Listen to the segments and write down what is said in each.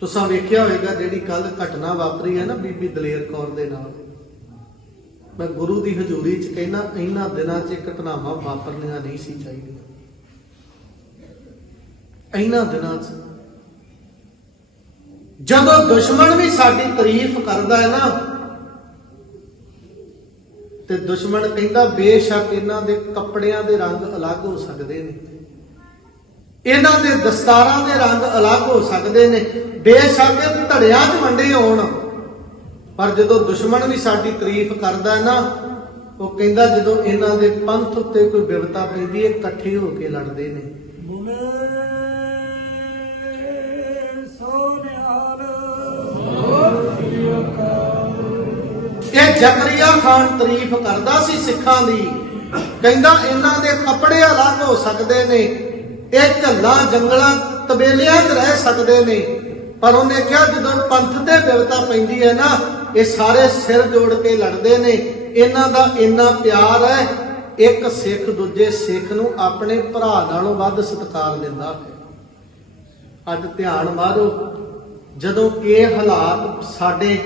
ਤੁਸੀਂ ਵੇਖਿਆ ਹੋਵੇਗਾ ਜਿਹੜੀ ਕੱਲ ਘਟਨਾ ਵਾਪਰੀ ਹੈ ਨਾ ਬੀਬੀ ਦਲੇਰ ਕੌਰ ਦੇ ਨਾਲ। ਮੈਂ ਗੁਰੂ ਦੀ ਹਜ਼ੂਰੀ 'ਚ ਕਹਿਣਾ ਇਹਨਾਂ ਦਿਨਾਂ 'ਚ ਇਹ ਘਟਨਾਵਾਂ ਵਾਪਰਨੀਆਂ ਨਹੀਂ ਸੀ ਚਾਹੀਦੀਆਂ। ਇਹਨਾਂ ਦਿਨਾਂ 'ਚ। ਜਦੋਂ ਦੁਸ਼ਮਣ ਵੀ ਸਾਡੀ ਤਾਰੀਫ ਕਰਦਾ ਹੈ ਨਾ, ਤੇ ਦੁਸ਼ਮਣ ਕਹਿੰਦਾ, ਬੇਸ਼ੱਕ ਇਹਨਾਂ ਦੇ ਕੱਪੜਿਆਂ ਦੇ ਰੰਗ ਅਲੱਗ ਹੋ ਸਕਦੇ ਨੇ। ਇਹਨਾਂ ਦੇ ਦਸਤਾਰਾਂ ਦੇ ਰੰਗ ਅਲੱਗ ਹੋ ਸਕਦੇ ਨੇ। ਬੇਸ਼ੱਕ ਧੜਿਆਂ 'ਚ ਵੰਡੇ ਹੋਣ। ਪਰ ਜਦੋਂ ਦੁਸ਼ਮਣ ਵੀ ਸਾਡੀ ਤਾਰੀਫ ਕਰਦਾ ਹੈ ਨਾ ਉਹ ਕਹਿੰਦਾ ਜਦੋਂ ਇਹਨਾਂ ਦੇ ਪੰਥ ਉੱਤੇ ਕੋਈ ਬਿਵਤਾ ਪੈਂਦੀ ਹੈ ਇਕੱਠੇ ਹੋ ਕੇ ਲੜਦੇ ਨੇ। ਇਹ ਜ਼ਕਰੀਆ ਖਾਨ ਤਾਰੀਫ ਕਰਦਾ ਸੀ ਸਿੱਖਾਂ ਦੀ। ਕਹਿੰਦਾ ਇਹਨਾਂ ਦੇ ਕੱਪੜੇ ਅਲੱਗ ਹੋ ਸਕਦੇ ਨੇ। ਇਹ ਝੱਲਾਂ ਜੰਗਲਾਂ ਤਬੇਲਿਆਂ 'ਚ ਰਹਿ ਸਕਦੇ ਨੇ। ਪਰ ਉਹਨੇ ਕਿਹਾ ਜਦੋਂ ਪੰਥ ਤੇ ਵਿਵਤਾ ਪੈਂਦੀ ਹੈ ਨਾ, ਇਹ ਸਾਰੇ ਸਿਰ ਜੋੜ ਕੇ ਲੜਦੇ ਨੇ। ਇਹਨਾਂ ਦਾ ਇੰਨਾ ਪਿਆਰ ਹੈ, ਇੱਕ ਸਿੱਖ ਦੂਜੇ ਸਿੱਖ ਨੂੰ ਆਪਣੇ ਭਰਾ ਨਾਲੋਂ ਵੱਧ ਸਤਿਕਾਰ ਦਿੰਦਾ ਹੈ। ਅੱਜ ਧਿਆਨ ਮਾਰੋ, ਜਦੋਂ ਇਹ ਹਾਲਾਤ ਸਾਡੇ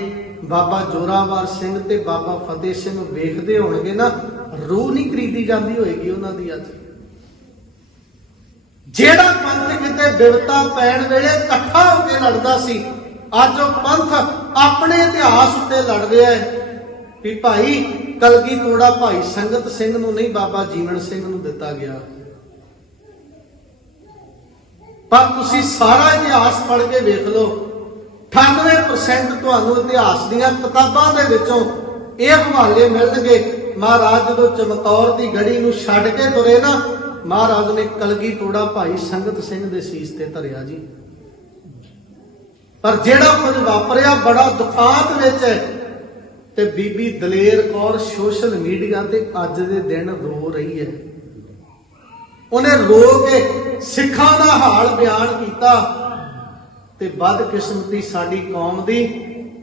ਬਾਬਾ ਜੋਰਾਵਰ ਸਿੰਘ ਤੇ ਬਾਬਾ ਫਤਿਹ ਸਿੰਘ ਵੇਖਦੇ ਹੋਣਗੇ ਨਾ, ਰੂਹ ਨਹੀਂ ਖਰੀਦੀ ਜਾਂਦੀ ਹੋਏਗੀ ਉਹਨਾਂ ਦੀ ਅੱਜ। ਜਿਹੜਾ ਪੰਥ ਕਿਤੇ ਬਿਵਤਾ ਪੈਣ ਵੇਲੇ ਇਕੱਠਾ ਹੋ ਕੇ ਲੜਦਾ ਸੀ, ਅੱਜ ਉਹ ਪੰਥ ਆਪਣੇ ਇਤਿਹਾਸ ਉੱਤੇ ਲੜ ਰਿਹਾ ਹੈ। ਵੀ ਭਾਈ ਕਲਗੀ ਤੋੜਾ ਭਾਈ ਸੰਗਤ ਸਿੰਘ ਨੂੰ ਨਹੀਂ, ਬਾਬਾ ਜੀਵਨ ਸਿੰਘ ਨੂੰ ਦਿੱਤਾ ਗਿਆ। ਪਰ ਤੁਸੀਂ ਸਾਰਾ ਇਤਿਹਾਸ ਪੜ੍ਹ ਕੇ ਵੇਖ ਲਓ 98% ਤੁਹਾਨੂੰ ਇਤਿਹਾਸ ਦੀਆਂ ਕਿਤਾਬਾਂ ਦੇ ਵਿੱਚੋਂ ਇਹ ਹਵਾਲੇ ਮਿਲਣਗੇ, ਮਹਾਰਾਜ ਜਦੋਂ ਚਮਕੌਰ ਦੀ ਗੜੀ ਨੂੰ ਛੱਡ ਕੇ ਤੁਰੇ ਨਾ ਮਹਾਰਾਜ ਨੇ ਕਲਗੀ ਤੋੜਾ ਭਾਈ ਸੰਗਤ ਸਿੰਘ ਦੇ ਸੀਸ ਤੇ ਧਰਿਆ ਜੀ। ਪਰ ਜਿਹੜਾ ਕੁਝ ਵਾਪਰਿਆ, ਬੜਾ ਦੁਖਾਂਤ ਵਿੱਚ ਹੈ। ਤੇ ਬੀਬੀ ਦਲੇਰ ਕੌਰ ਸੋਸ਼ਲ ਮੀਡੀਆ ਤੇ ਅੱਜ ਦੇ ਦਿਨ ਰੋ ਰਹੀ ਹੈ। ਉਹਨੇ ਰੋ ਕੇ ਸਿੱਖਾਂ ਦਾ ਹਾਲ ਬਿਆਨ ਕੀਤਾ ਤੇ ਬਦਕਿਸਮਤੀ ਸਾਡੀ ਕੌਮ ਦੀ।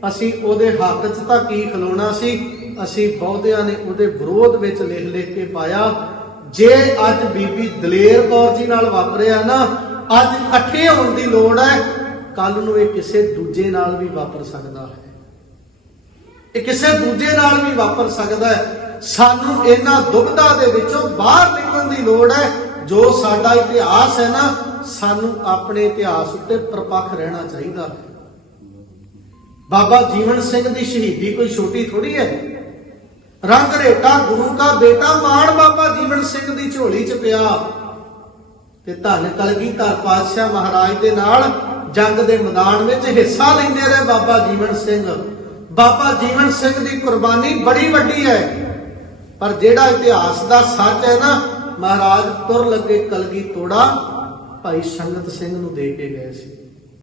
ਅਸੀਂ ਉਹਦੇ ਹੱਕ 'ਚ ਤਾਂ ਕੀ ਖਲੋਣਾ ਸੀ, ਅਸੀਂ ਬਹੁਤਿਆਂ ਨੇ ਉਹਦੇ ਵਿਰੋਧ ਵਿੱਚ ਲਿਖ ਲਿਖ ਕੇ ਪਾਇਆ। ਜੇ ਅੱਜ ਬੀਬੀ ਦਲੇਰ ਕੌਰ ਜੀ ਨਾਲ ਵਾਪਰਿਆ ਨਾ, ਅੱਜ ਇਕੱਠੇ ਹੋਣ ਦੀ ਲੋੜ ਹੈ ਕੱਲ ਨੂੰ ਇਹ ਕਿਸੇ ਦੂਜੇ ਨਾਲ ਵੀ ਵਾਪਰ ਸਕਦਾ ਹੈ। ਇਹ ਕਿਸੇ ਦੂਜੇ ਨਾਲ ਵੀ ਵਾਪਰ ਸਕਦਾ ਹੈ। ਸਾਨੂੰ ਇਹਨਾਂ ਦੁਬਧਾ ਦੇ ਵਿੱਚੋਂ ਬਾਹਰ ਨਿਕਲਣ ਦੀ ਲੋੜ ਹੈ। ਜੋ ਸਾਡਾ ਇਤਿਹਾਸ ਹੈ ਨਾ, ਸਾਨੂੰ ਆਪਣੇ ਇਤਿਹਾਸ ਉੱਤੇ ਪਰਪੱਖ ਰਹਿਣਾ ਚਾਹੀਦਾ ਹੈ। ਬਾਬਾ ਜੀਵਨ ਸਿੰਘ ਦੀ ਸ਼ਹੀਦੀ ਕੋਈ ਛੋਟੀ ਥੋੜੀ ਹੈ? ਰੰਗ ਰੇਟਾ, ਗੁਰੂ ਦਾ ਬੇਟਾ, ਮਾਣ ਬਾਬਾ ਜੀਵਨ ਸਿੰਘ ਦੀ ਝੋਲੀ 'ਚ ਪਿਆ। ਤੇ ਧੰਨ ਕਲਗੀਧਰ ਪਾਤਸ਼ਾਹ ਮਹਾਰਾਜ ਦੇ ਨਾਲ ਜੰਗ ਦੇ ਮੈਦਾਨ ਵਿੱਚ ਹਿੱਸਾ ਲੈਂਦੇ ਰਹੇ ਬਾਬਾ ਜੀਵਨ ਸਿੰਘ। ਬਾਬਾ ਜੀਵਨ ਸਿੰਘ ਦੀ ਕੁਰਬਾਨੀ ਬੜੀ ਵੱਡੀ ਹੈ। ਪਰ ਜਿਹੜਾ ਇਤਿਹਾਸ ਦਾ ਸੱਚ ਹੈ ਨਾ, ਮਹਾਰਾਜ ਤੁਰ ਲੱਗੇ ਕਲਗੀ ਤੋੜਾ, ਭਾਈ ਸੰਗਤ ਸਿੰਘ ਨੂੰ ਦੇ ਕੇ ਗਏ ਸੀ।